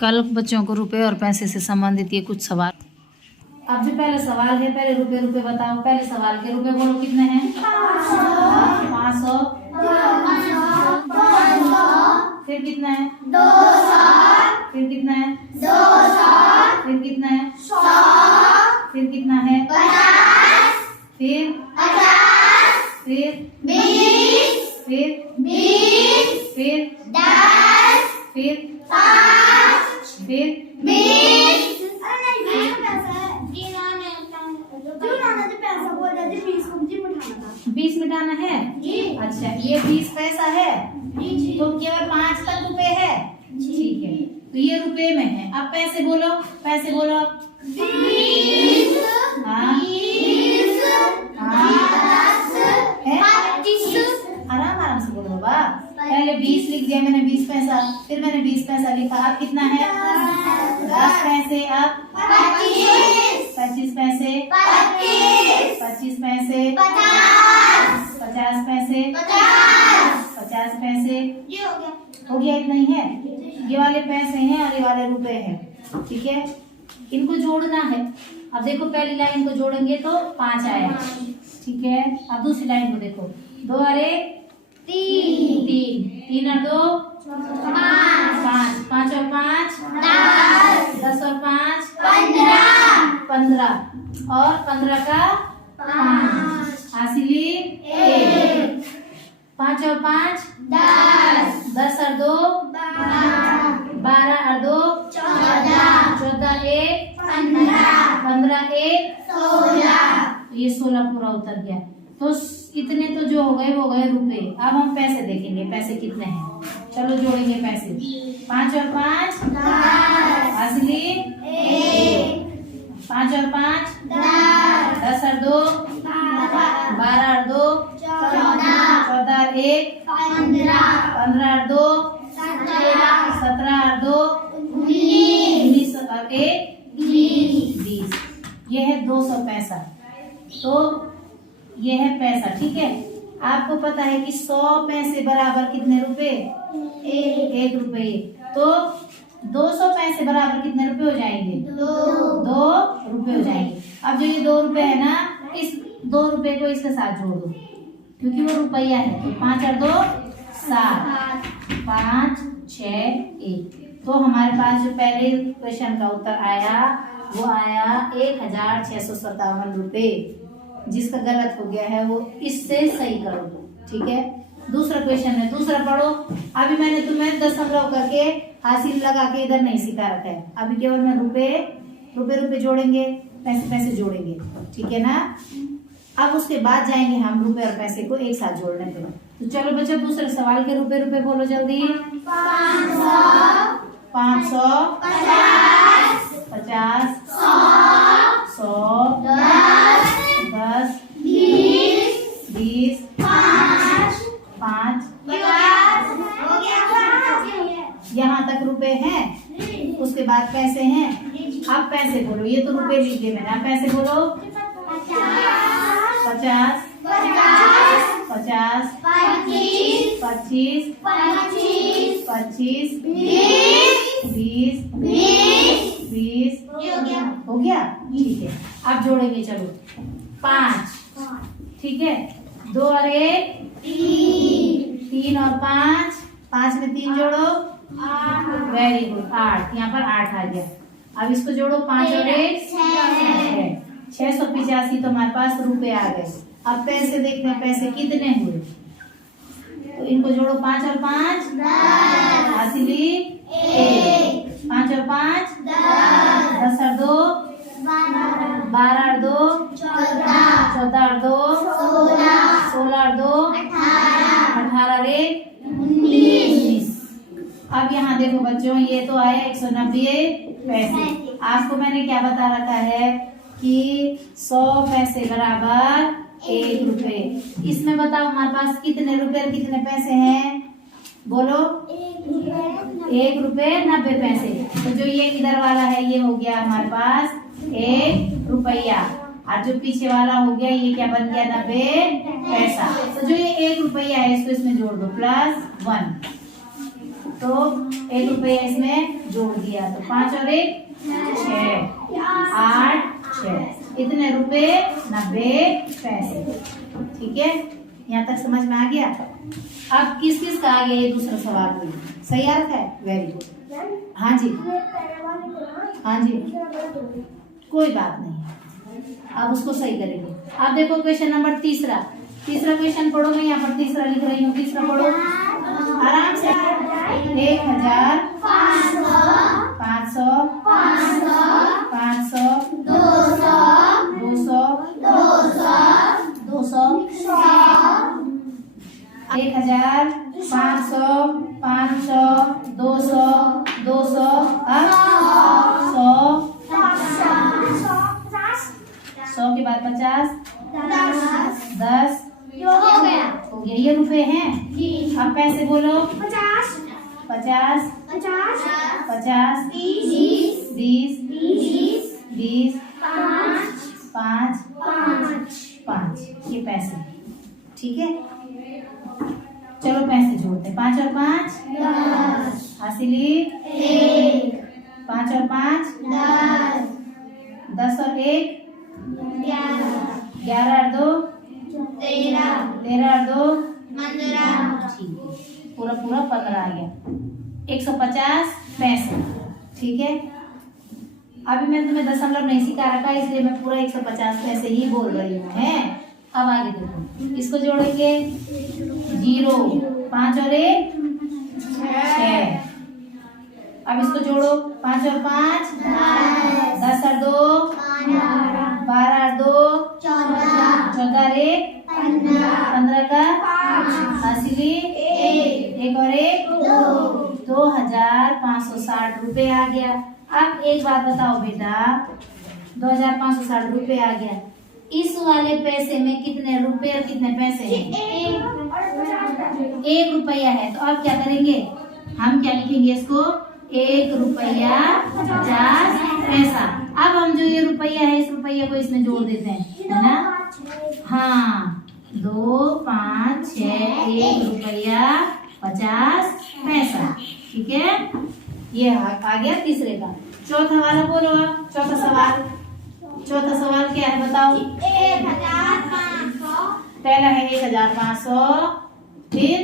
कल बच्चों को रुपए और पैसे से संबंधित ये कुछ सवाल। अब जो पहला सवाल है, पहले रुपए रुपए बताओ। पहले सवाल के रुपए बोलो कितने हैं? 500। फिर कितना है? 200। फिर कितना है? 200। फिर कितना है? 100। फिर कितना है? 50। फिर 50। फिर 20। फिर 20। फिर 10। फिर 5। फिर 20। बीस मिटाना है। अच्छा, ये 20 पैसा है तो केवल 5 तक रुपए है। ठीक है, तो ये रुपए में है। अब पैसे बोलो, पैसे बोलो। अब 20। हाँ, 20। है? 25। आराम आराम से बोलो बाबा। पहले 20 लिख दिया मैंने, 20 पैसा। फिर मैंने 20 पैसा लिखा। अब कितना है? 10 पैसे। अब 25। 25 पैसे। 25। 25 पैसे। 50। 50 पैसे। 50। 50 पैसे। ये हो गया। हो गया? इतना ही है। ये वाले पैसे हैं और ये वाले रुपए हैं। ठीक है, इनको जोड़ना है। अब देखो, पहली लाइन को जोड़ेंगे तो 5 आया। ठीक है, अब दूसरी लाइन को देखो। 2 और 1 3, 3 और 2 5, 5 और 5 10। 10 और 5 15। 15 और 15 का 5 हासिली 1। 5 और 5 10। 10 और 2 12 और 2 14। 14 1 15। 15 1 16। ये 16 पूरा उतर गया। तो इतने तो जो हो गए वो गए रुपए। अब हम पैसे देखेंगे, पैसे कितने हैं। चलो जोड़ेंगे पैसे। 5 और 5 हासिली 1। 5 और 5 10। 10 और 2 12 और 2 14 और 1 15 और 2 17 और 2 19 और 1 20। ये है 200 पैसा। तो ये है पैसा। ठीक है, आपको पता है कि 100 पैसे बराबर कितने रुपए? 1 रुपए। तो 200 पैसे बराबर कितने रुपए हो जाएंगे? 2 रुपए हो जाएंगे। अब जो ये 2 रुपए है ना, इस 2 रुपए को इसके साथ जोड़ दो क्योंकि वो रुपया है। तो 5 और 2 7 5 6 1। तो हमारे पास जो पहले क्वेश्चन का उत्तर आया वो आया 1657 रुपए। जिसका गलत हो गया है वो इससे सही कर दो। ठीक है, दूसरा क्वेश्चन है, दूसरा पढ़ो। अभी मैंने तुम्हें दशमलव करके हासिल लगा के इधर नहीं सिखा रखा है। अभी केवल मैं रुपए रुपए रुपए जोड़ेंगे, पैसे पैसे जोड़ेंगे। ठीक है ना, अब उसके बाद जाएंगे हम रुपए और पैसे को एक साथ जोड़ने पे। तो चलो बच्चों, दूसरे सवाल के रुपए रुपए बोलो जल्दी। 500 50 50 100 10 20 5 यहाँ तक रुपए हैं। उसके बाद पैसे हैं। अब पैसे बोलो। ये तो रुपए लिख दिए मैंने। अब पैसे बोलो। 50 50 25 25 20 20 हो गया। ठीक है, अब जोड़ेंगे। चलो 5। ठीक है, 2 और 1 3 और 5 5 में 3 जोड़ो। Very good, 8। यहाँ पर 8 आ गया। अब इसको जोड़ो। 5 और 1 6 685 तो हमारे पास रुपए आ गए। अब पैसे देखते हैं, पैसे कितने हुए। तो इनको जोड़ो। 5 और 5 हासिली 1। 5 और 5 10 और 2 12 और 2 14 और 2 16 और 2 18 और 1 19। अब यहाँ देखो बच्चों, ये तो आए 190 पैसे। आपको मैंने क्या बता रखा है कि 100 पैसे बराबर 1 रुपए। इसमें बताओ हमारे पास कितने रुपए और कितने पैसे हैं? बोलो। 1 रुपए 90 पैसे। तो जो ये इधर वाला है ये हो गया हमारे पास 1 रुपया। और जो पीछे वाला हो गया ये क्या बन गया? 90 पैसा। तो जो ये 1 रुपया है इसको इसमें जोड़ दो +1। तो 1 रुपया इसमें जोड़ दिया, तो 5 और 1 6, 8 6, इतने रुपए 90 पैसे। ठीक है, यहाँ तक समझ में आ गया। अब किस किस का आ गया ये दूसरा सवाल में, सही अर्थ है, वेरी गुड। हाँ जी, हाँ जी, कोई बात नहीं, अब उसको सही करेंगे। अब देखो क्वेश्चन नंबर तीसरा क्वेश्चन पढ़ो, मैं यहाँ पर तीसरा लिख रही हूँ, तीसरा पढ़ो आराम से। 1000 500 500 200 200 1000 500 500 200 200 100 के बाद 50 10 हो गया, ये रुपए हैं। अब पैसे बोलो। 50 50 50 20 20 5 5, ये पैसे। ठीक है, चलो पैसे जोड़ते हैं। 5 और 5 हासिली 5 और 5 10 और 1 11 और 2 13 और 2 15। ठीक है, पूरा 15 आ गया। 150 पैसे। ठीक है, अभी मैं तुम्हें दशमलव नहीं सिखा रखा, इसलिए मैं पूरा 150 पैसे ही बोल रही हूँ। है, अब आगे देखो, इसको जोड़ेंगे 0 5 और 1 6। अब इसको जोड़ो 5 और 5 10 और 2 12 और 2 14 और 1 15 का हासिली 1 और 1 2560 रुपए आ गया। अब एक बात बताओ बेटा, 2560 रुपए आ गया, इस वाले पैसे में कितने रुपए और कितने पैसे हैं? 1 रुपया है। तो अब क्या करेंगे, हम क्या लिखेंगे इसको, 1 रुपया 50 पैसा। अब हम जो ये रुपया है, इस रुपया को इसमें जोड़ देते हैं, है ना। हाँ, 2 5 6 1 रुपया 50 पैसा। ठीक है, ये आ गया तीसरे का। चौथा वाला बोलो आप, चौथा सवाल क्या है बताओ। 1500 पहला है 1500, फिर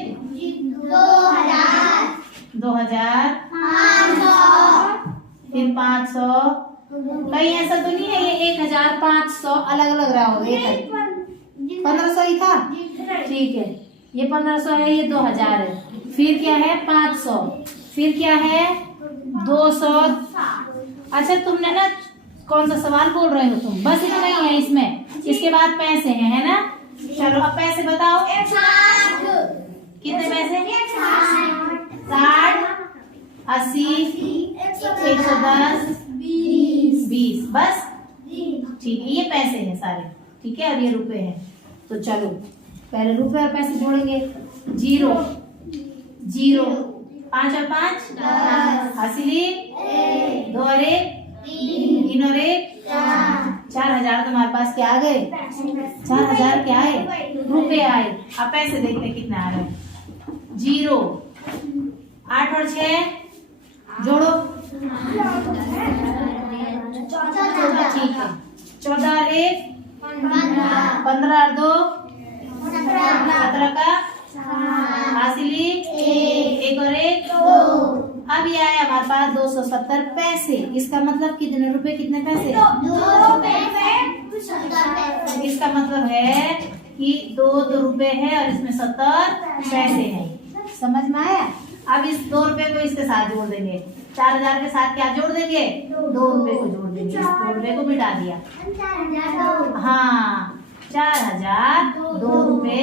2000 फिर 500। कहीं ऐसा तो नहीं है ये 1500 अलग अलग रहा हो, 1500 ही था। ठीक है, ये 1500 है, ये 2000 है, फिर क्या है 500, फिर क्या है 200। अच्छा, तुमने ना कौन सा सवाल बोल रहे हो तुम, बस इतना ही है इसमें, इसके बाद पैसे हैं, है ना। चलो अब पैसे बताओ, कितने पैसे? 60 80 110 20, बस। ठीक है, ये पैसे हैं सारे। ठीक है, अब ये रुपए हैं। तो चलो पहले रुपए और पैसे जोड़ेंगे। 0 5 और 5 हासिली 2 और 1 3 और 1 4000। तुम्हारे पास क्या आ गए? 4000 क्या आए? रुपए आए। अब पैसे देखते हैं कितना आ रहे हैं। 0 8 और 6 जोड़ो। ठीक है, 14 और 1 15 और 2 17 का हासिली 1 और 1 2। अब ये आया हमारे पास 270 पैसे। इसका मतलब कितने रुपए कितने पैसे? इसका मतलब है कि 2 रुपए है और इसमें 70 पैसे हैं। समझ में आया? अब इस 2 रुपए को इसके साथ जोड़ देंगे। 4000 के साथ क्या जोड़ देंगे? 2 रुपए को जोड़ देंगे। इस 2 रुपए को मिटा दिया। हाँ, 4000 2 रुपए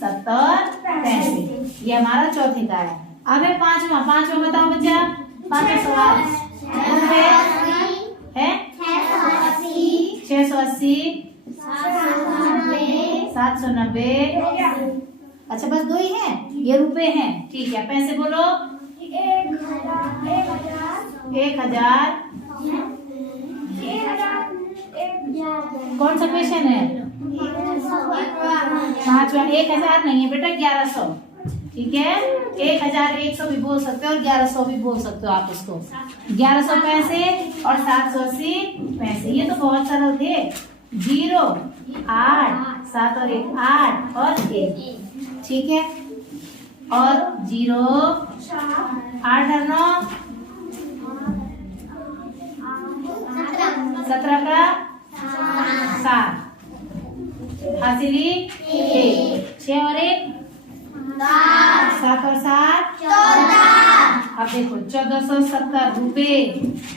70 पैसे। ये हमारा चौथे का है। अब है पांचवा बताओ बच्चा। पांचवा सवाल रुपए है 680 790। अच्छा, बस 2 ही है, ये रुपए हैं। ठीक है, पैसे बोलो। 1000। कौन सा क्वेश्चन है? पांचवा। 1000 नहीं है बेटा, 1100। ठीक है, 1100 भी बोल सकते हो और 1100 भी बोल सकते हो आप उसको। 1100 पैसे और 780 पैसे, ये तो बहुत सरल थे। 0 8 7 और 1 8 और 1, ठीक है। और 0 8 और 9 17 का 7, हासिली 1, 6 और 1 7 और 7 अब देखो 1470 रुपए।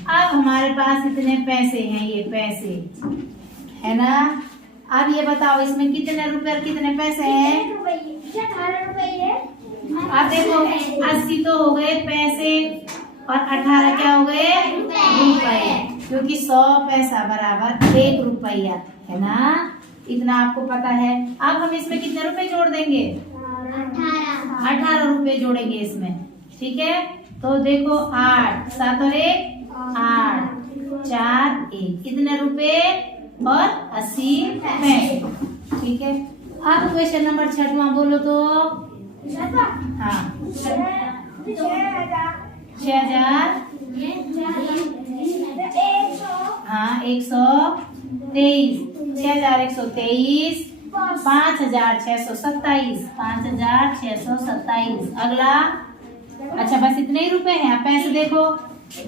अब हमारे पास इतने पैसे हैं, ये पैसे है ना। अब ये बताओ इसमें कितने रुपए और कितने पैसे हैं। 18 रुपए। अब देखो 80 तो हो गए पैसे और 18 क्या हो गए रुपए, क्योंकि 100 पैसा बराबर 1 रुपया है ना। इतना आपको पता है। अब हम इसमें कितने रुपए जोड़ देंगे, 18 रुपए जोड़ेंगे इसमें, ठीक है। तो देखो 8 7 और 1 8 4 1, कितने रुपए और 80 पैसे, ठीक है। अब क्वेश्चन नंबर 6वां बोलो तो। हाँ 6000 हाँ 123 6123 5627 5627। अगला, अच्छा बस इतने ही रुपए हैं। अब पैसे देखो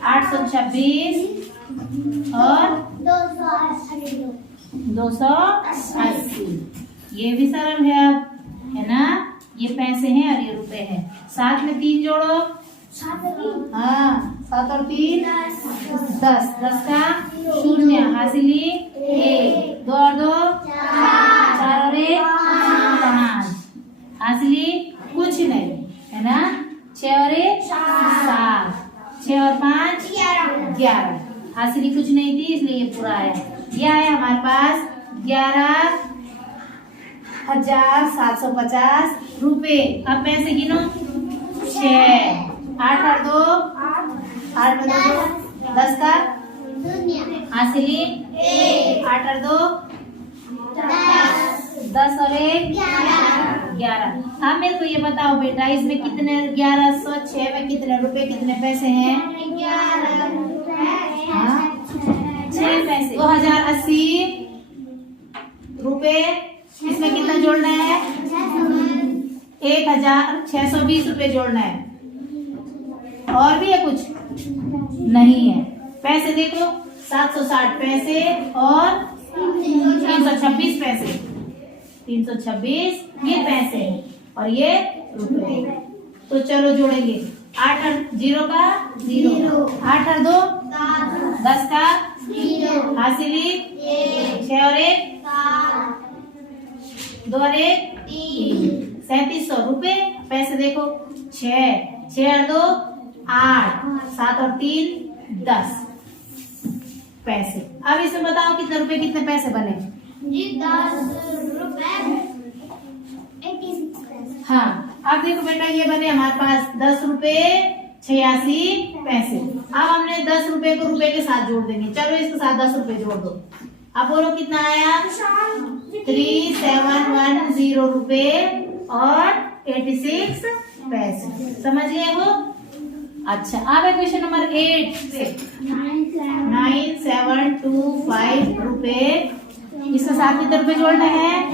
826 और 280, ये भी सरल है अब, है ना। ये पैसे हैं और ये रुपए हैं। साथ में 3 जोड़ो, हाँ 7 और 3 10, 10 का 0, हासिली 1, 2 और 2 4 और 1 5, हासिली कुछ नहीं, है ना। 6 और 1 7, 6 और 5 11, हासिली कुछ नहीं थी इसलिए ये पूरा आया। ये आया हमारे पास 11,750 रुपए। अब पैसे गिनो, 6 8 और 2 8 और 2 10 का हासिली 8 और 2 10 और 1 11। अब मेरे को ये बताओ बेटा, इसमें कितने 1106 में कितने रुपए कितने पैसे हैं। 6 पैसे। 2080 रुपए, इसमें कितना जोड़ना है, 1620 रुपए जोड़ना है। और भी है कुछ, नहीं है। पैसे देखो 760 पैसे और 326 पैसे, 326 ये पैसे हैं और ये रुपए। तो चलो जोड़ेंगे, 8 और 0 का 0, 8 और 2 10 का हासिली 6 और 1 2 और 1 3700 रुपए। पैसे देखो 6 और 2 8 7 और 3 10 पैसे। अब इसमें बताओ कितने रुपए कितने पैसे बने। 10 रुपए। हाँ अब देखो बेटा, ये बने हमारे पास 10 रुपए 86 पैसे। अब हमने 10 रुपए को रुपए के साथ जोड़ देंगे। चलो इसके साथ 10 रुपए जोड़ दो। अब बोलो कितना आया, 3710 रुपए और 86 पैसे। समझ गए हो। अच्छा अब है क्वेश्चन नंबर 8 से 9725 रुपए। इसके साथ कितने रुपए जोड़ने हैं,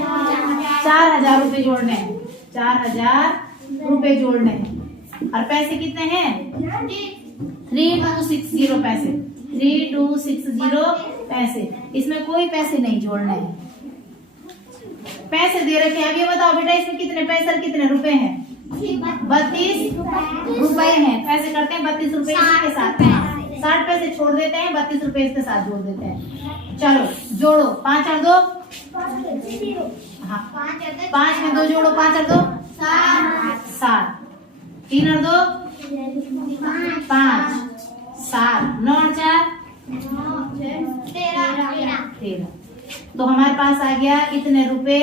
4000 रुपए जोड़ने हैं, 4000 रुपए जोड़ने हैं। और पैसे कितने हैं, 3260 पैसे, 3260 पैसे। इसमें कोई पैसे नहीं जोड़ने हैं, पैसे दे रखे हैं। अब ये बताओ बेटा, इसमें कितने पैसे और कितने रुपए हैं, 32 रुपए हैं। पैसे करते हैं 32 रुपए इसके साथ, 60 पैसे छोड़ देते हैं, 32 रुपए इसके साथ जोड़ देते हैं। चलो जोड़ो, 5 और 2 हाँ 5 में 2 जोड़ो, 5 और 2 7, 3 और 2 5 7, 9 और 4 13। तो हमारे पास आ गया इतने रुपए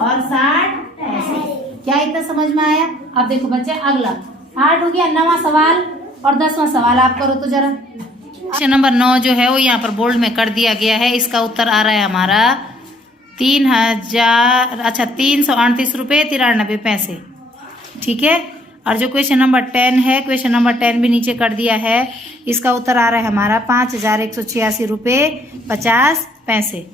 और 60 पैसे। क्या इतना समझ में आया। अब देखो बच्चे अगला 8 हो गया, 9वां सवाल और 10वां सवाल आप करो तो जरा। क्वेश्चन नंबर 9 जो है वो यहाँ पर बोल्ड में कर दिया गया है। इसका उत्तर आ रहा है हमारा 3,000 अच्छा 338 रुपए 93 पैसे। ठीक है। और जो क्वेश्चन नंबर 10 है, क्वेश्चन नंबर 10 भी नीचे कर दिया है। इसका उत्तर आ रहा है हमारा 5186 रुपये 50 पैसे।